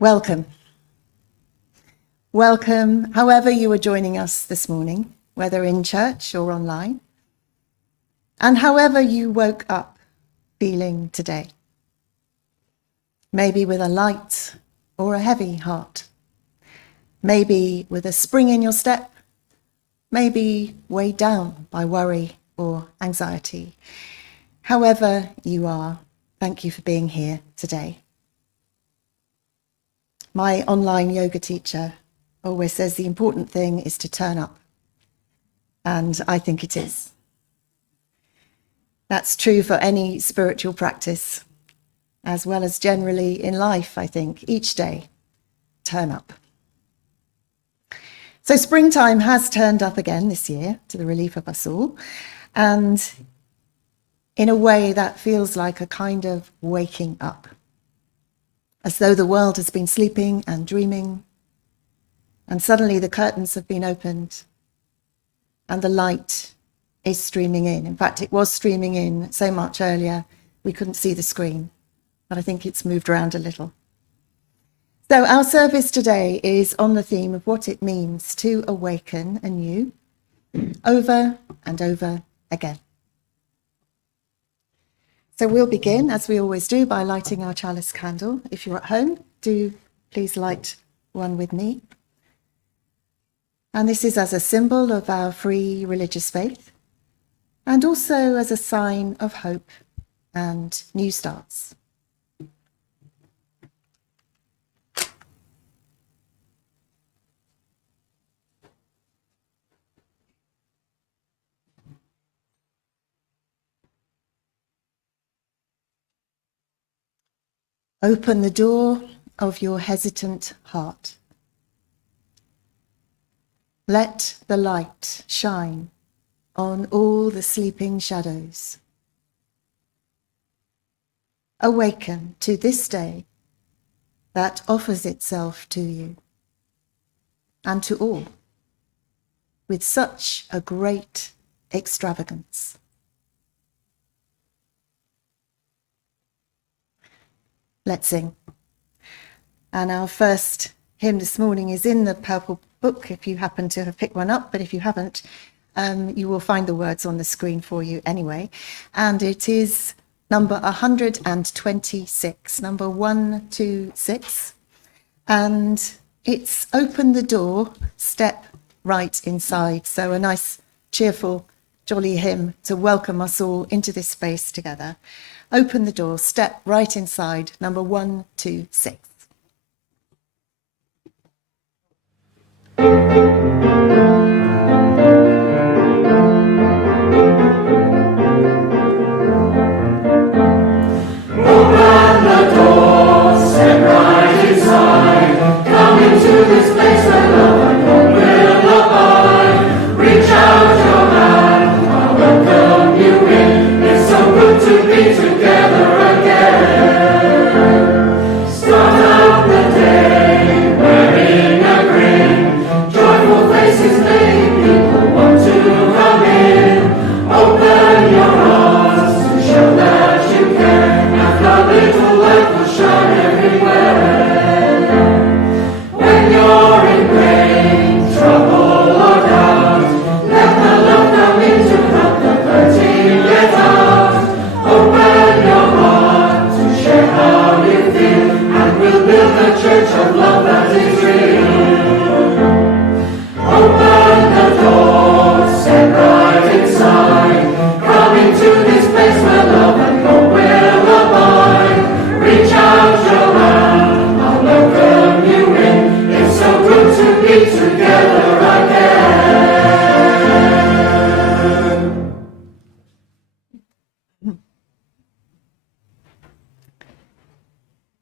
Welcome. Welcome, however you are joining us this morning, whether in church or online, and however you woke up feeling today. Maybe with a light or a heavy heart, maybe with a spring in your step, maybe weighed down by worry or anxiety. However you are, thank you for being here today. My online yoga teacher always says the important thing is to turn up, and I think it is. That's true for any spiritual practice, as well as generally in life, I think. Each day, turn up. So springtime has turned up again this year, to the relief of us all, and in a way that feels like a kind of waking up, as though the world has been sleeping and dreaming, and suddenly the curtains have been opened and the light is streaming in. In fact, it was streaming in so much earlier we couldn't see the screen, but I think it's moved around a little. So our service today is on the theme of what it means to awaken anew, over and over again. So we'll begin, as we always do, by lighting our chalice candle. If you're at home, do please light one with me. And this is as a symbol of our free religious faith, and also as a sign of hope and new starts. Open the door of your hesitant heart. Let the light shine on all the sleeping shadows. Awaken to this day that offers itself to you and to all with such a great extravagance. Let's sing. And our first hymn this morning is in the purple book, if you happen to have picked one up, but if you haven't, you will find the words on the screen for you anyway. And it is number 126, number 126. And it's Open the Door, Step Right Inside. So a nice, cheerful, jolly hymn to welcome us all into this space together. Open the door, step right inside, number 126.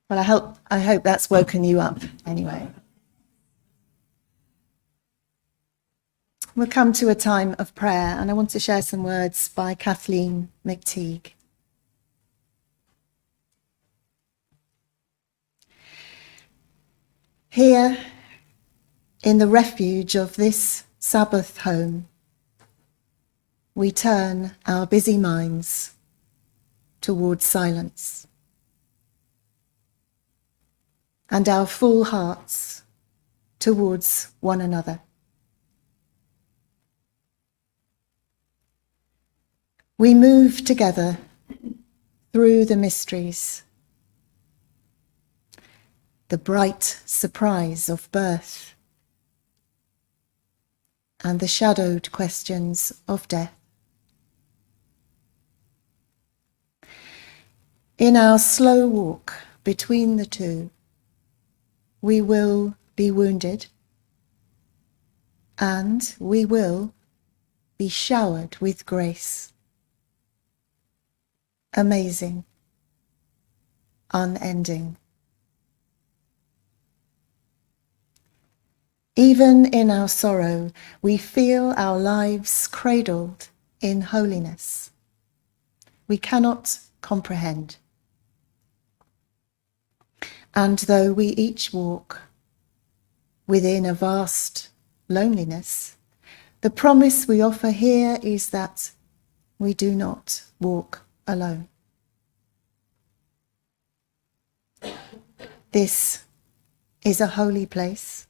Well, I hope that's woken you up anyway. We'll come to a time of prayer, and I want to share some words by Kathleen McTigue. Here, in the refuge of this Sabbath home, we turn our busy minds towards silence. and our full hearts towards one another. We move together through the mysteries, the bright surprise of birth, and the shadowed questions of death. In our slow walk between the two, we will be wounded, and we will be showered with grace. Amazing, unending. Even in our sorrow, we feel our lives cradled in holiness. We cannot comprehend. And though we each walk within a vast loneliness, the promise we offer here is that we do not walk alone. This is a holy place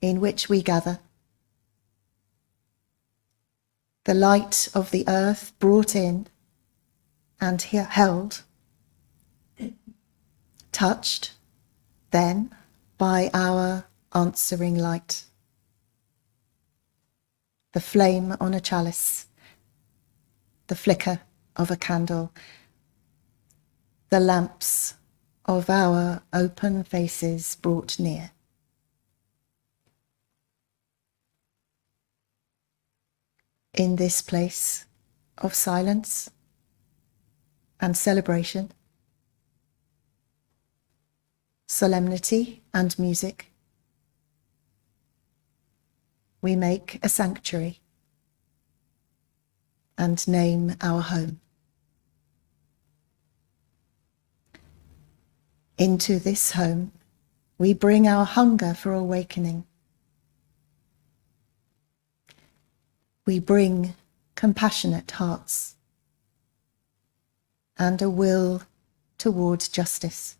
in which we gather. The light of the earth brought in and held, touched then by our answering light. The flame on a chalice, the flicker of a candle, the lamps of our open faces brought near. In this place of silence and celebration, solemnity and music, we make a sanctuary and name our home. Into this home, we bring our hunger for awakening. We bring compassionate hearts and a will towards justice.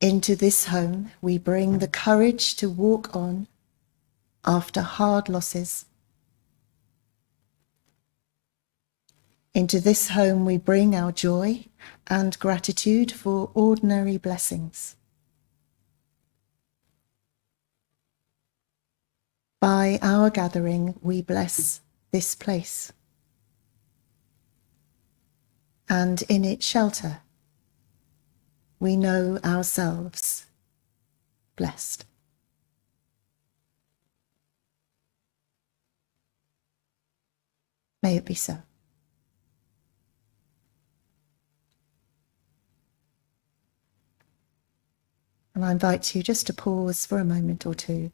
Into this home, we bring the courage to walk on after hard losses. Into this home, we bring our joy and gratitude for ordinary blessings. By our gathering, we bless this place, and in its shelter, we know ourselves blessed. May it be so. And I invite you just to pause for a moment or two,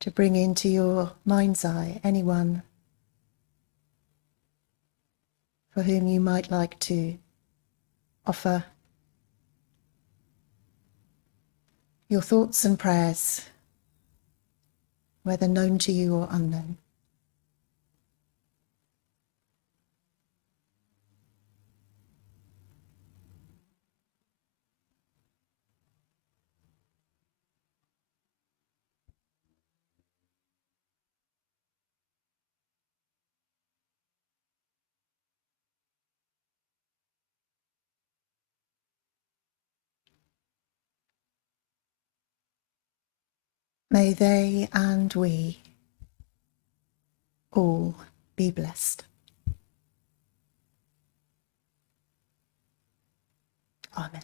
to bring into your mind's eye anyone for whom you might like to offer your thoughts and prayers, whether known to you or unknown. May they and we all be blessed. Amen.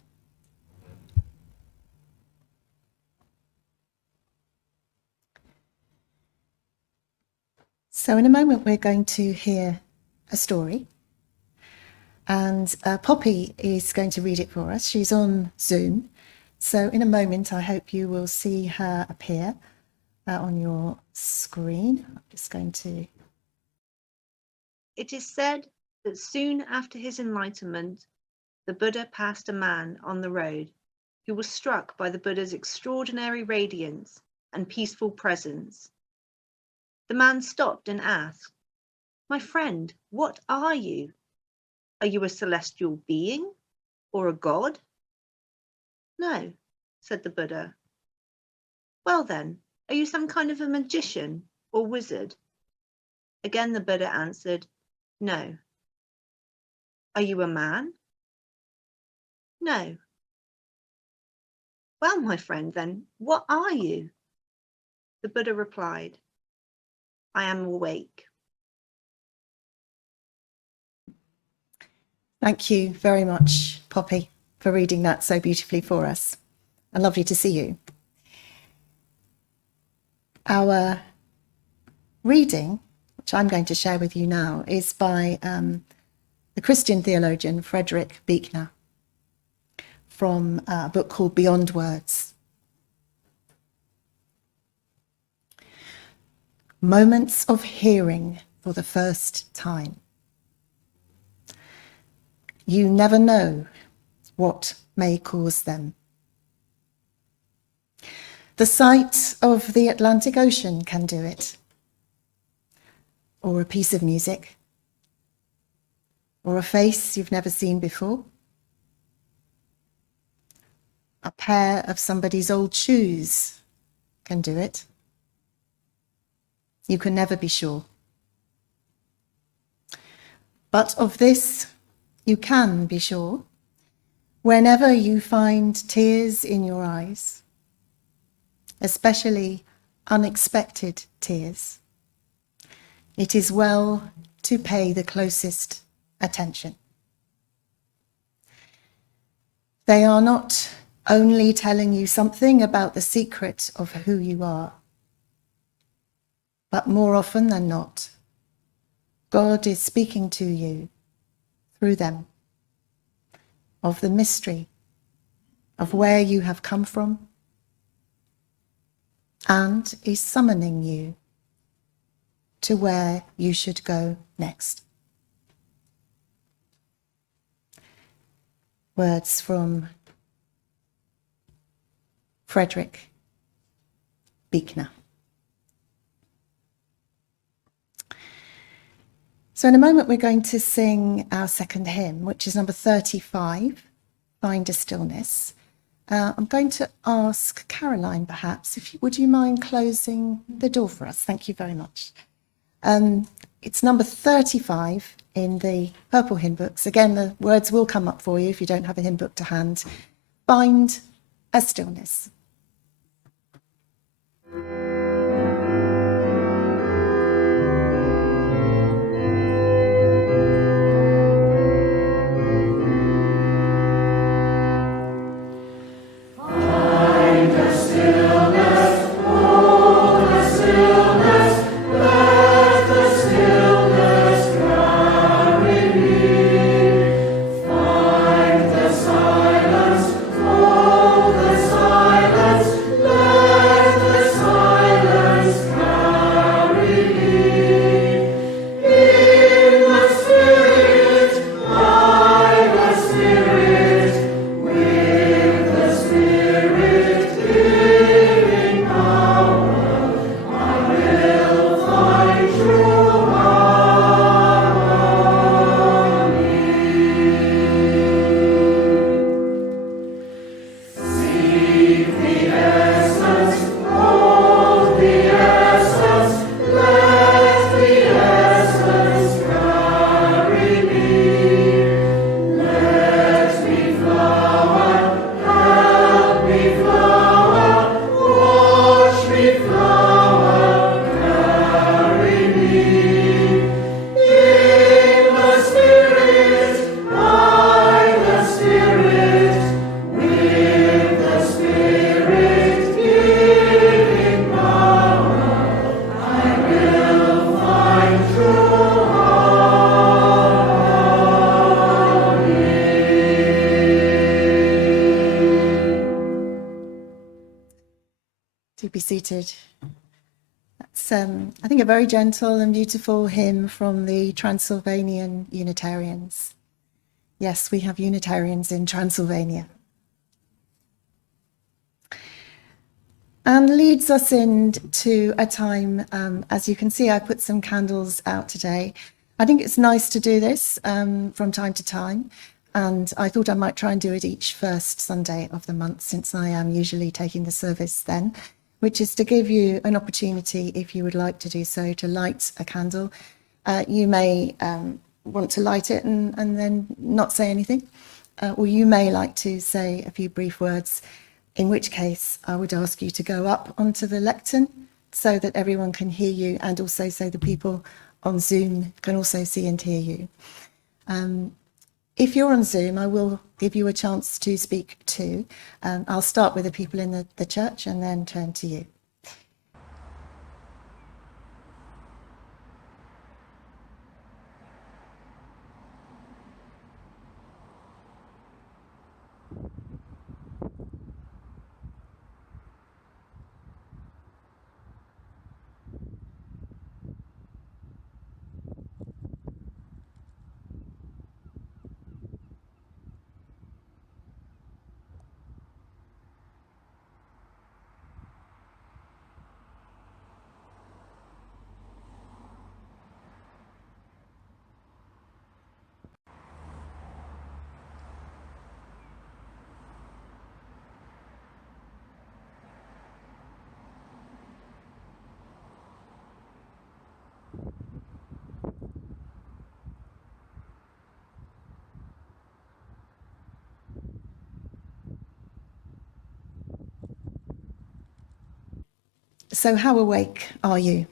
So in a moment we're going to hear a story, and Poppy is going to read it for us. She's on Zoom. So in a moment I hope you will see her appear on your screen. I'm just going to... It is said that soon after his enlightenment, the Buddha passed a man on the road who was struck by the Buddha's extraordinary radiance and peaceful presence. The man stopped and asked, My friend, what are you? Are you a celestial being or a god? No, said the Buddha. Well then, are you some kind of a magician or wizard? Again the Buddha answered, no. Are you a man? No. Well, my friend, then, what are you? The Buddha replied, I am awake. Thank you very much, Poppy, for reading that so beautifully for us. And lovely to see you. Our reading, which I'm going to share with you now, is by the Christian theologian Frederick Buechner from a book called Beyond Words. Moments of hearing for the first time. You never know what may cause them. The sight of the Atlantic Ocean can do it, or a piece of music, or a face you've never seen before, a pair of somebody's old shoes can do it. You can never be sure. But of this, you can be sure. Whenever you find tears in your eyes, especially unexpected tears, it is well to pay the closest attention. They are not only telling you something about the secret of who you are, but more often than not, God is speaking to you through them of the mystery of where you have come from and is summoning you to where you should go next. Words from Frederick Buechner. So in a moment we're going to sing our second hymn, which is number 35, Find a Stillness. I'm going to ask Caroline, perhaps, would you mind closing the door for us? Thank you very much. It's number 35 in the purple hymn books. Again, the words will come up for you if you don't have a hymn book to hand. Find a Stillness. Be seated. That's, I think, a very gentle and beautiful hymn from the Transylvanian Unitarians. Yes, we have Unitarians in Transylvania. And leads us into a time, as you can see, I put some candles out today, I think it's nice to do this from time to time, and I thought I might try and do it each first Sunday of the month, since I am usually taking the service then, which is to give you an opportunity, if you would like to do so, to light a candle. You may want to light it and then not say anything, or you may like to say a few brief words, in which case I would ask you to go up onto the lectern so that everyone can hear you, and also so the people on Zoom can also see and hear you. If you're on Zoom, I will give you a chance to speak too. I'll start with the people in the church and then turn to you. So how awake are you?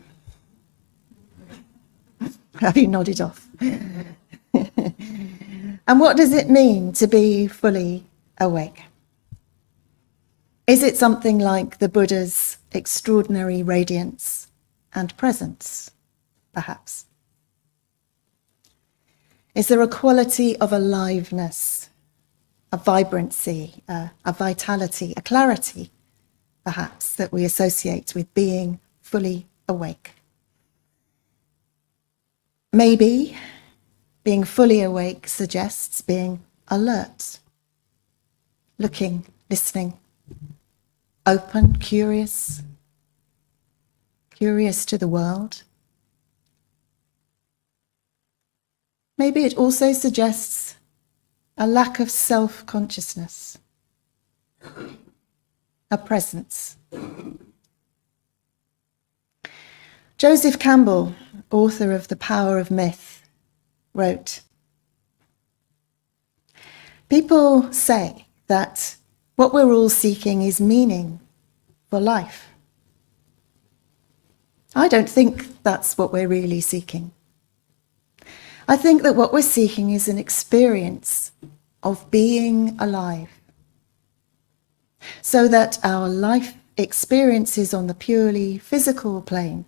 Have you nodded off? And what does it mean to be fully awake? Is it something like the Buddha's extraordinary radiance and presence, perhaps? Is there a quality of aliveness, a vibrancy, a vitality, a clarity, perhaps, that we associate with being fully awake? Maybe being fully awake suggests being alert, looking, listening, open, curious to the world. Maybe it also suggests a lack of self-consciousness, a presence. Joseph Campbell, author of The Power of Myth, wrote, "People say that what we're all seeking is meaning for life. I don't think that's what we're really seeking. I think that what we're seeking is an experience of being alive, so that our life experiences on the purely physical plane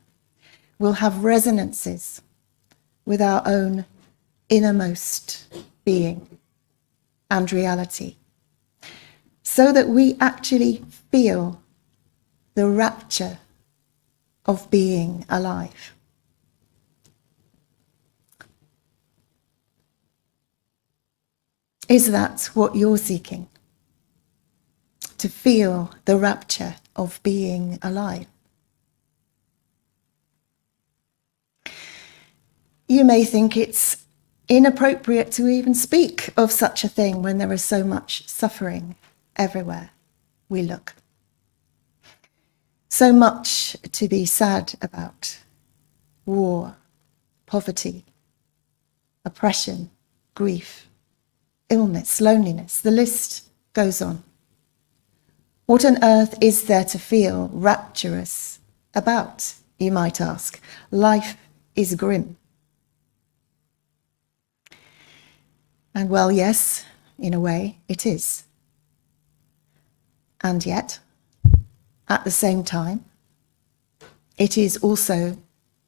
will have resonances with our own innermost being and reality, so that we actually feel the rapture of being alive." Is that what you're seeking? To feel the rapture of being alive? You may think it's inappropriate to even speak of such a thing when there is so much suffering everywhere we look. So much to be sad about: war, poverty, oppression, grief, illness, loneliness, the list goes on. What on earth is there to feel rapturous about, you might ask? Life is grim. And well, yes, in a way, it is. And yet, at the same time, it is also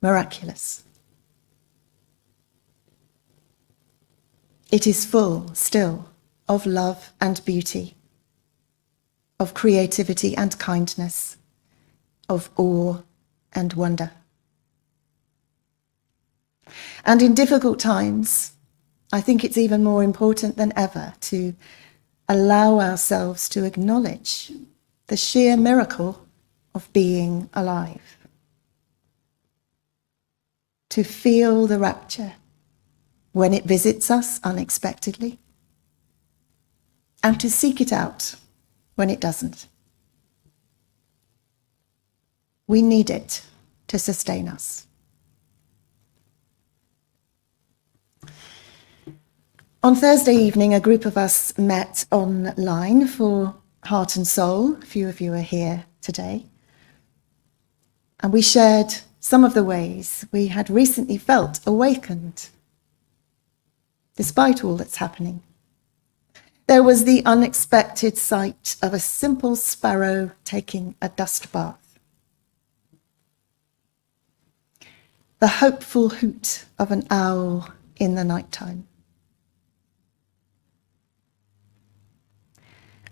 miraculous. It is full still of love and beauty, of creativity and kindness, of awe and wonder. And in difficult times, I think it's even more important than ever to allow ourselves to acknowledge the sheer miracle of being alive, to feel the rapture when it visits us unexpectedly, and to seek it out when it doesn't. We need it to sustain us. On Thursday evening, a group of us met online for Heart and Soul. A few of you are here today. And we shared some of the ways we had recently felt awakened, despite all that's happening. There was the unexpected sight of a simple sparrow taking a dust bath. The hopeful hoot of an owl in the nighttime.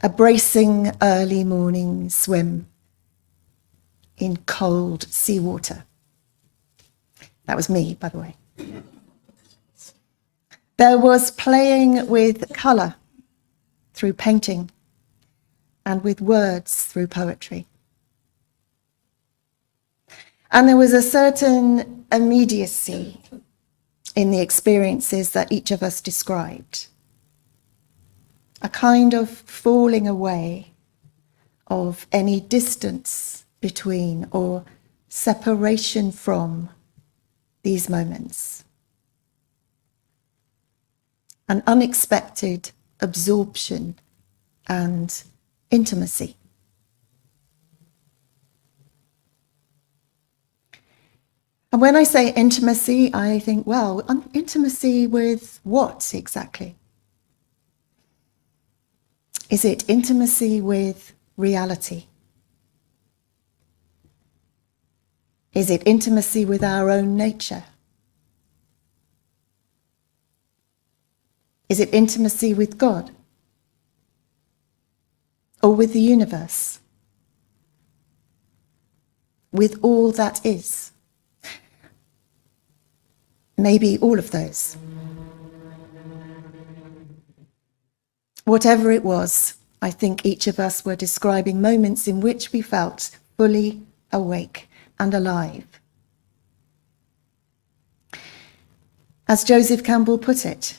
A bracing early morning swim in cold seawater. That was me, by the way. There was playing with colour through painting and with words through poetry. And there was a certain immediacy in the experiences that each of us described. A kind of falling away of any distance between or separation from these moments. An unexpected absorption and intimacy. And when I say intimacy, I think, well, intimacy with what exactly? Is it intimacy with reality? Is it intimacy with our own nature? Is it intimacy with God? Or with the universe? With all that is? Maybe all of those. Whatever it was, I think each of us were describing moments in which we felt fully awake and alive. As Joseph Campbell put it,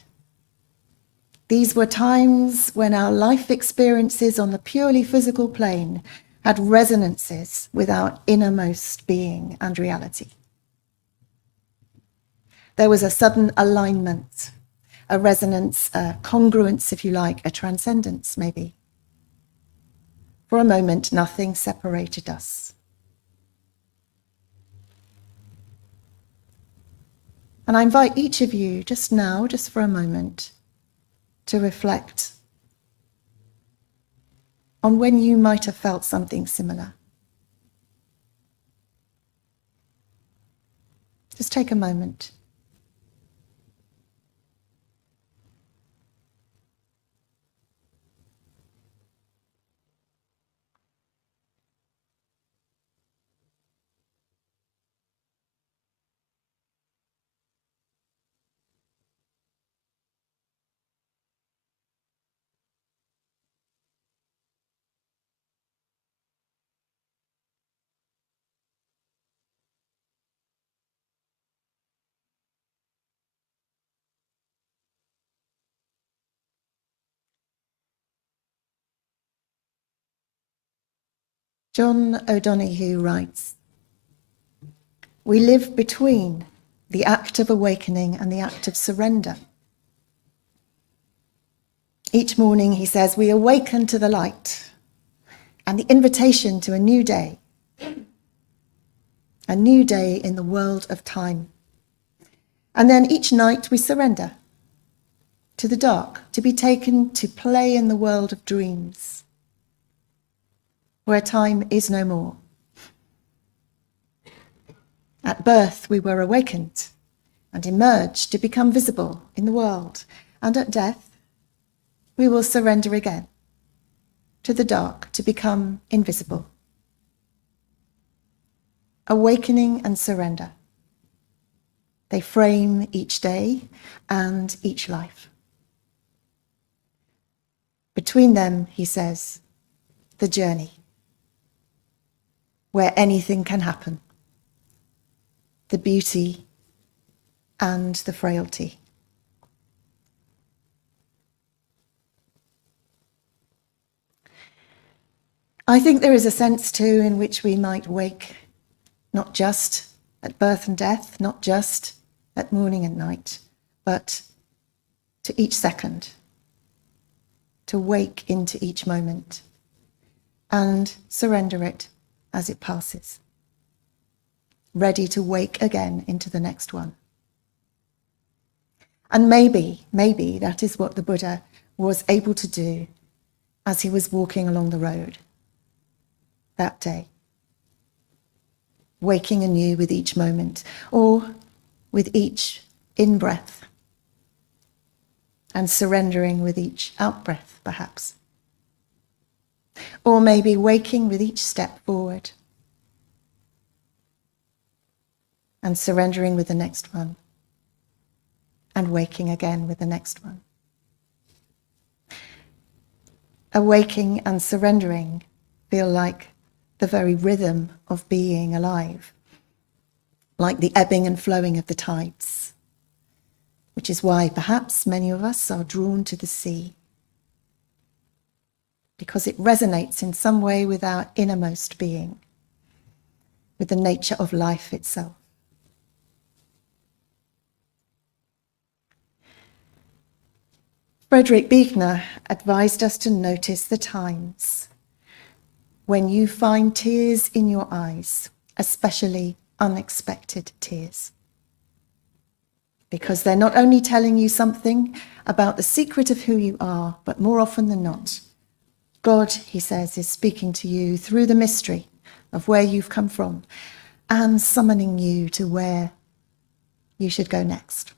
these were times when our life experiences on the purely physical plane had resonances with our innermost being and reality. There was a sudden alignment, a resonance, a congruence, if you like, a transcendence, maybe. For a moment, nothing separated us. And I invite each of you just now, just for a moment, to reflect on when you might have felt something similar. Just take a moment. John O'Donoghue writes, "We live between the act of awakening and the act of surrender. Each morning," he says, "we awaken to the light and the invitation to a new day in the world of time. And then each night we surrender to the dark, to be taken to play in the world of dreams, where time is no more. At birth, we were awakened and emerged to become visible in the world. And at death, we will surrender again to the dark to become invisible. Awakening and surrender. They frame each day and each life. Between them," he says, "the journey, where anything can happen, the beauty and the frailty. I think there is a sense too in which we might wake not just at birth and death, not just at morning and night, but to each second, to wake into each moment and surrender it as it passes, ready to wake again into the next one. And maybe that is what the Buddha was able to do as he was walking along the road that day, waking anew with each moment, or with each in-breath, and surrendering with each out-breath, perhaps. Or maybe waking with each step forward, and surrendering with the next one, and waking again with the next one. Awaking and surrendering feel like the very rhythm of being alive, like the ebbing and flowing of the tides, which is why perhaps many of us are drawn to the sea, because it resonates in some way with our innermost being, with the nature of life itself. Frederick Buechner advised us to notice the times when you find tears in your eyes, especially unexpected tears, because they're not only telling you something about the secret of who you are, but more often than not, God, he says, is speaking to you through the mystery of where you've come from and summoning you to where you should go next.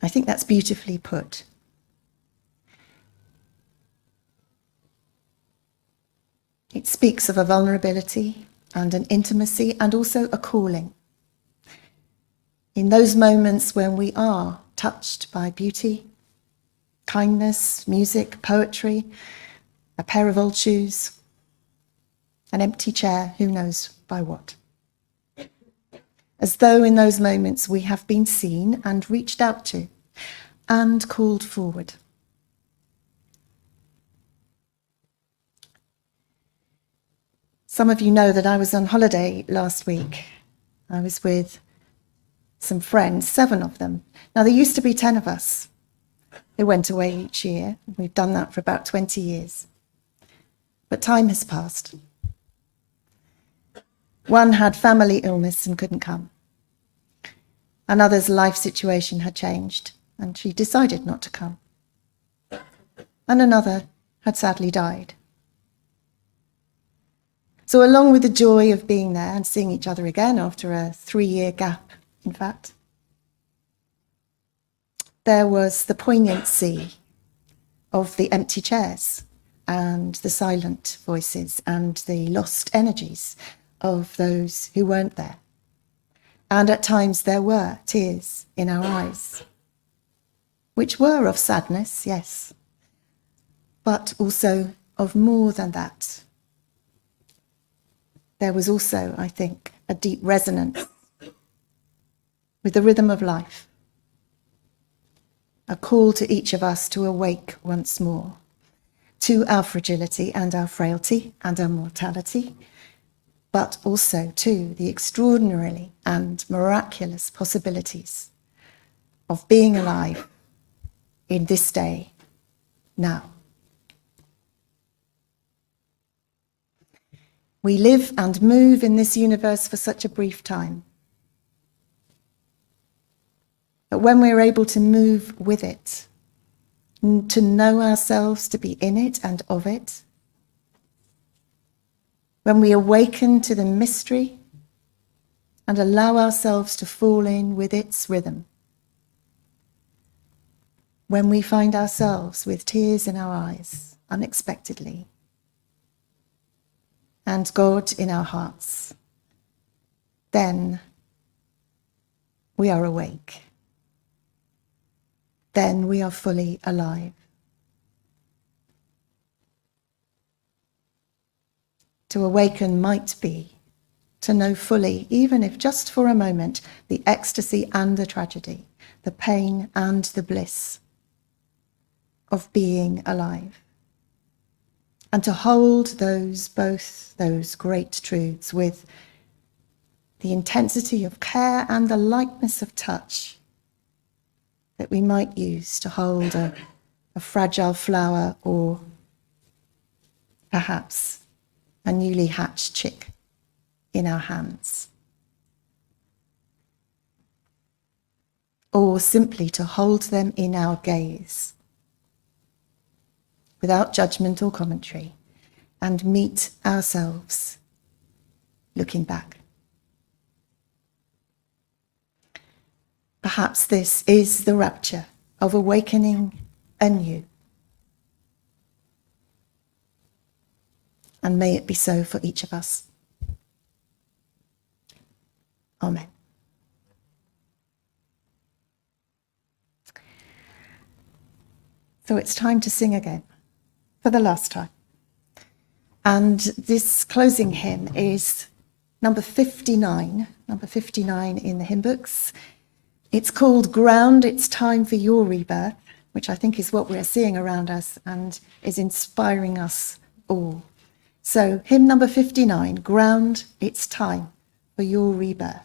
I think that's beautifully put. It speaks of a vulnerability and an intimacy and also a calling. In those moments when we are touched by beauty, kindness, music, poetry, a pair of old shoes, an empty chair, who knows by what. As though in those moments we have been seen and reached out to and called forward. Some of you know that I was on holiday last week. I was with some friends, 7 of them. Now, there used to be 10 of us who went away each year. We've done that for about 20 years. But time has passed. One had family illness and couldn't come. Another's life situation had changed, and she decided not to come. And another had sadly died. So along with the joy of being there and seeing each other again after a 3-year gap, in fact, there was the poignancy of the empty chairs and the silent voices and the lost energies of those who weren't there. And at times there were tears in our eyes, which were of sadness, yes, but also of more than that. There was also, I think, a deep resonance with the rhythm of life, a call to each of us to awake once more to our fragility and our frailty and our mortality, but also to the extraordinarily and miraculous possibilities of being alive in this day, now. We live and move in this universe for such a brief time. But when we're able to move with it, to know ourselves to be in it and of it, when we awaken to the mystery and allow ourselves to fall in with its rhythm, when we find ourselves with tears in our eyes unexpectedly, and God in our hearts, then we are awake. Then we are fully alive. To awaken might be to know fully, even if just for a moment, the ecstasy and the tragedy, the pain and the bliss, of being alive, and to hold both those great truths with the intensity of care and the lightness of touch that we might use to hold a fragile flower or perhaps a newly hatched chick in our hands. Or simply to hold them in our gaze, without judgment or commentary, and meet ourselves looking back. Perhaps this is the rapture of awakening anew. And may it be so for each of us. Amen. So it's time to sing again, for the last time. And this closing hymn is number 59 in the hymn books. It's called Ground, It's Time for Your Rebirth, which I think is what we're seeing around us and is inspiring us all. So hymn number 59, Ground, It's Time for Your Rebirth.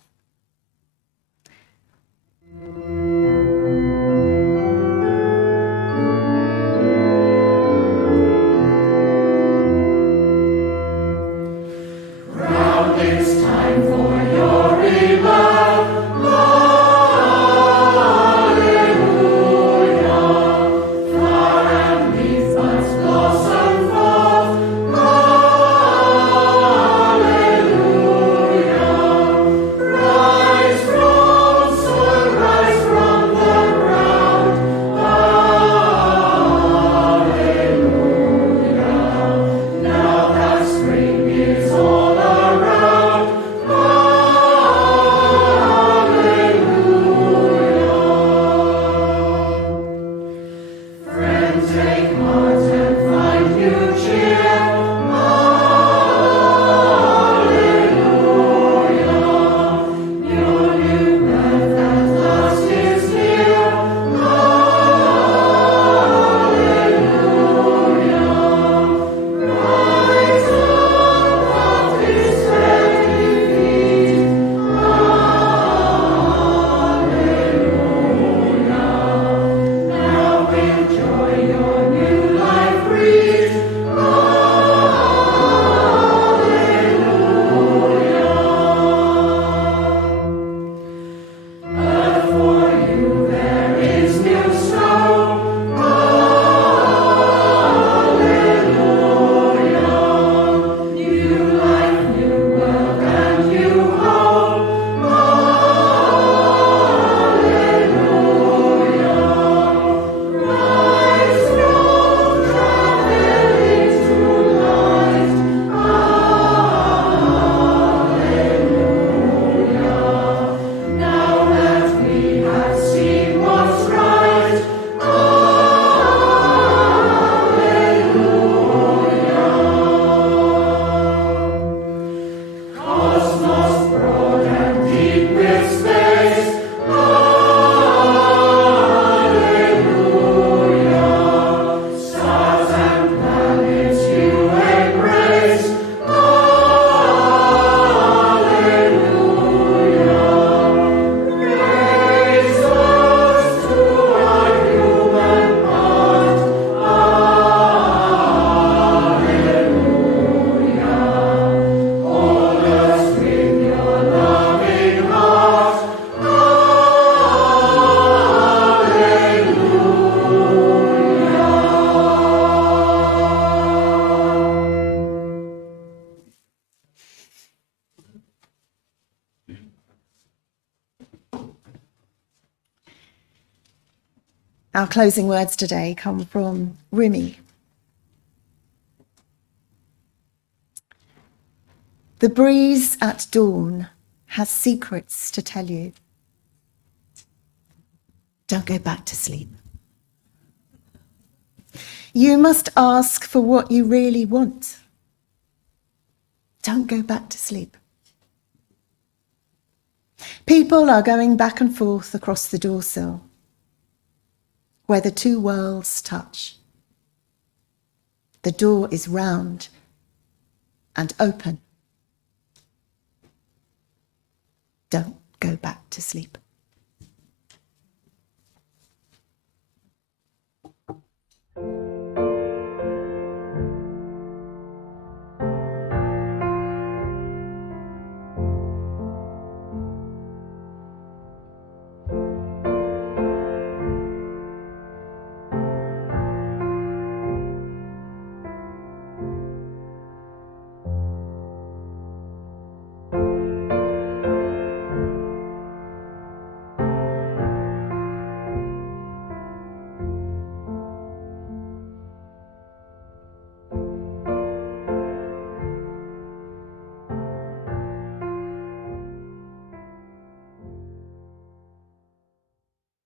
Our closing words today come from Rumi. The breeze at dawn has secrets to tell you. Don't go back to sleep. You must ask for what you really want. Don't go back to sleep. People are going back and forth across the doorsill, where the two worlds touch. The door is round and open. Don't go back to sleep.